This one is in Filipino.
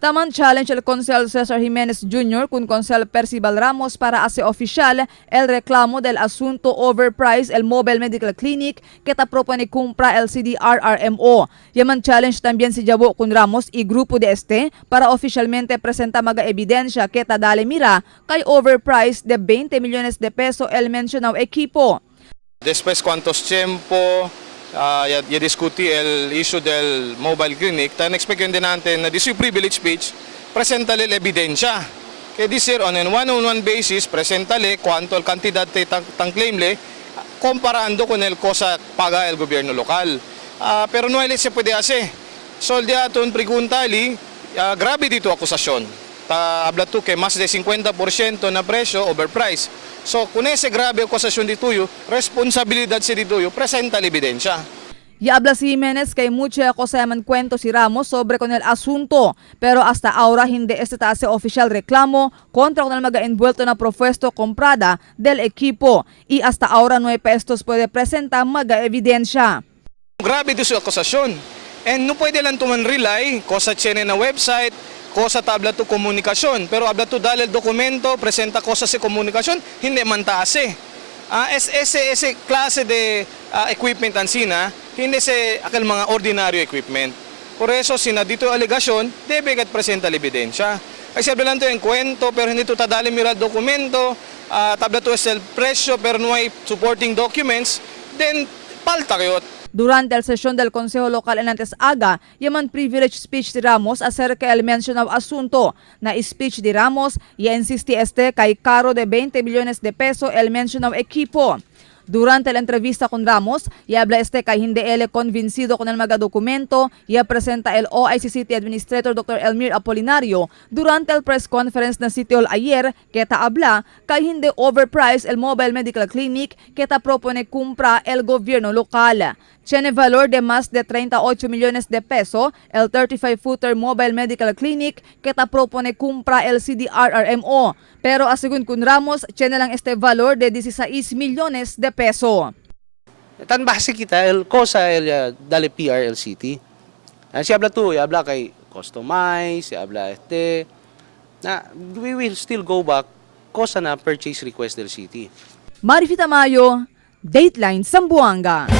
Taman challenge el Consel Cesar Jimenez Jr. con Consel Percival Ramos para hacer oficial el reclamo del asunto overprice el Mobile Medical Clinic que ta propone compra el CDRRMO. Yaman challenge también si Jabo con Ramos y grupo de este para oficialmente presenta maga evidencia que ta dale mira kay overprice de 20 millones de peso el mencionado equipo. Después cuántos tiempo ya discuti el issue del mobile clinic, tan expecten din natin na this yung privilege speech, presentale ebidensya. Kaya this year, on a one-on-one basis, presentale cuánto el cantidad tang claim le, comparando con el cosa paga el gobierno lokal. Pero no hay se puede hacer. Soldia aton preguntali, grabe dito akusasyon. Habla tu que más de 50% na presyo overprice. So, kung ese grabe akusasyon dito yung responsibilidad si dito yung presenta la ebidensya. Y habla si Jimenez que hay mucha cosa man cuento si Ramos sobre con el asunto, pero hasta ahora hindi este hace oficial reclamo contra con el maga-envuelto na propuesto comprada del equipo y hasta ahora no hay estos puede presentar maga-evidencia. Grabe dito yung akusasyon. And no pwede lang tuman rely, kosa chene na website, kosa tabla to komunikasyon. Pero habla to dahil dokumento, presenta kosa sa komunikasyon, hindi man taase. Ese klase de equipment ansina, hindi sa akal mga ordinaryo equipment. Por eso, sina dito alegasyon, debe kat presenta la ebidensya. Kasi habla lang to yung kwento, pero hindi to tadali miral dokumento, tabla to el presyo, pero no hay supporting documents, then palta kayo. Durante la sesión del Consejo Local en antes aga, yaman privilege speech de Ramos acerca del mencionado asunto. Na speech de Ramos, ya insisti este kay caro de 20 millones de peso el mencionado equipo. Durante la entrevista con Ramos, ya habla este kay hindi ele convencido con el mga dokumento, ya presenta el OICCT Administrator Dr. Elmir Apolinario durante el press conference na sitiol ayer que ta habla kay hindi overprice el Mobile Medical Clinic que ta propone compra el gobierno lokal. Tiene valor de más de 38 millones de peso el 35-footer Mobile Medical Clinic que ta propone compra el CDRRMO. Pero asegun kun Ramos, tiene lang este valor de 16 millones de peso. Tan base kita el cosa el dale PRLCT. Si habla tu, habla kay customize, si habla na we will still go back cosa na purchase request del city. Marifita Mayo, Dateline Zamboanga.